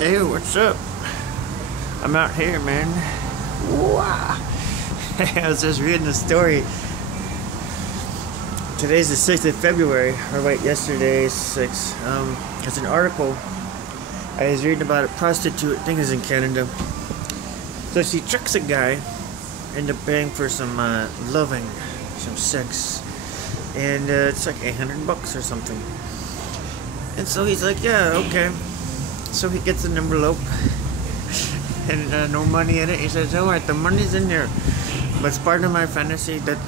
Hey, what's up? I'm out here, man. Wow. I was just reading the story. Today's the 6th of February. Or wait, yesterday's 6th. It's an article I was reading about a prostitute. I think it's in Canada. So she tricks a guy into paying for some loving, some sex. And it's like $800 or something. And so he's like, yeah, okay. So he gets an envelope and no money in it. He says, alright, the money's in there, but it's part of my fantasy that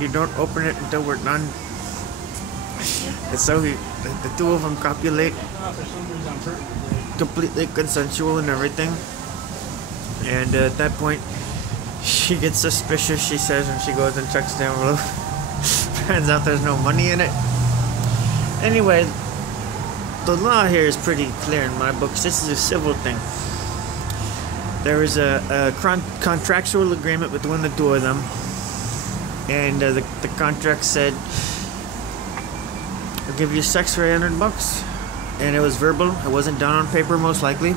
you don't open it until we're done. And so the two of them copulate, completely consensual and everything. And at that point, she gets suspicious, she says, and she goes and checks the envelope. Turns out there's no money in it. Anyway, the law here is pretty clear in my books. This is a civil thing. There is a contractual agreement between the two of them, and the contract said, I'll give you sex for $800, and it was verbal. It wasn't done on paper, most likely.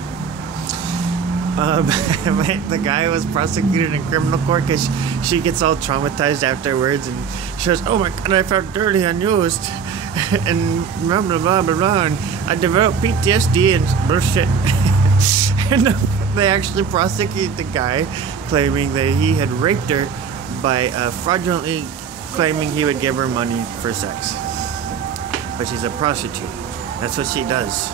The guy was prosecuted in criminal court because she gets all traumatized afterwards, and she says, oh my god, I felt dirty and used. And blah blah blah blah blah, and I developed PTSD and bullshit. And they actually prosecuted the guy, claiming that he had raped her by fraudulently claiming he would give her money for sex. But she's a prostitute. That's what she does.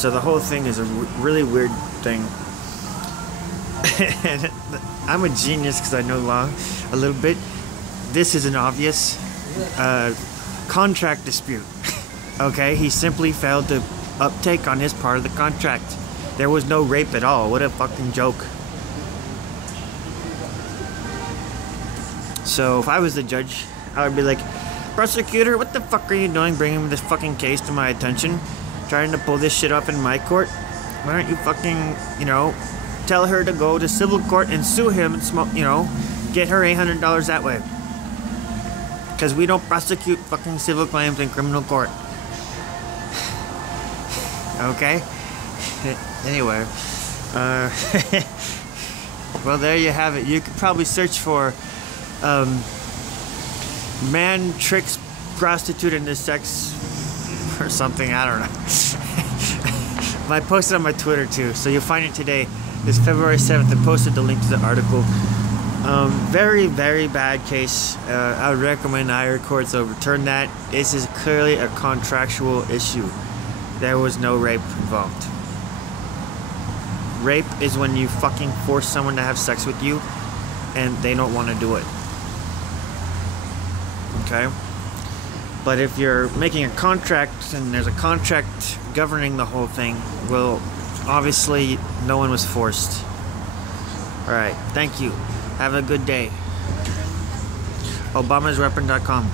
So the whole thing is a really weird thing. And I'm a genius because I know law a little bit. This is an obvious contract dispute. Okay, he simply failed to uptake on his part of the contract. There was no rape at all. What a fucking joke. So if I was the judge, I would be like, prosecutor, what the fuck are you doing bringing this fucking case to my attention? Trying to pull this shit up in my court? Why don't you fucking, tell her to go to civil court and sue him and get her $800 that way. Because we don't prosecute fucking civil claims in criminal court. Okay? Anyway. Well, there you have it. You could probably search for man tricks prostitute into sex or something. I don't know. I posted on my Twitter too, so you'll find it today. It's February 7th. I posted the link to the article. Very, very bad case. I would recommend higher courts overturn that. This is clearly a contractual issue. There was no rape involved. Rape is when you fucking force someone to have sex with you and they don't want to do it. Okay? But if you're making a contract and there's a contract governing the whole thing, well, obviously no one was forced. Alright, thank you. Have a good day. ObamasWeapon.com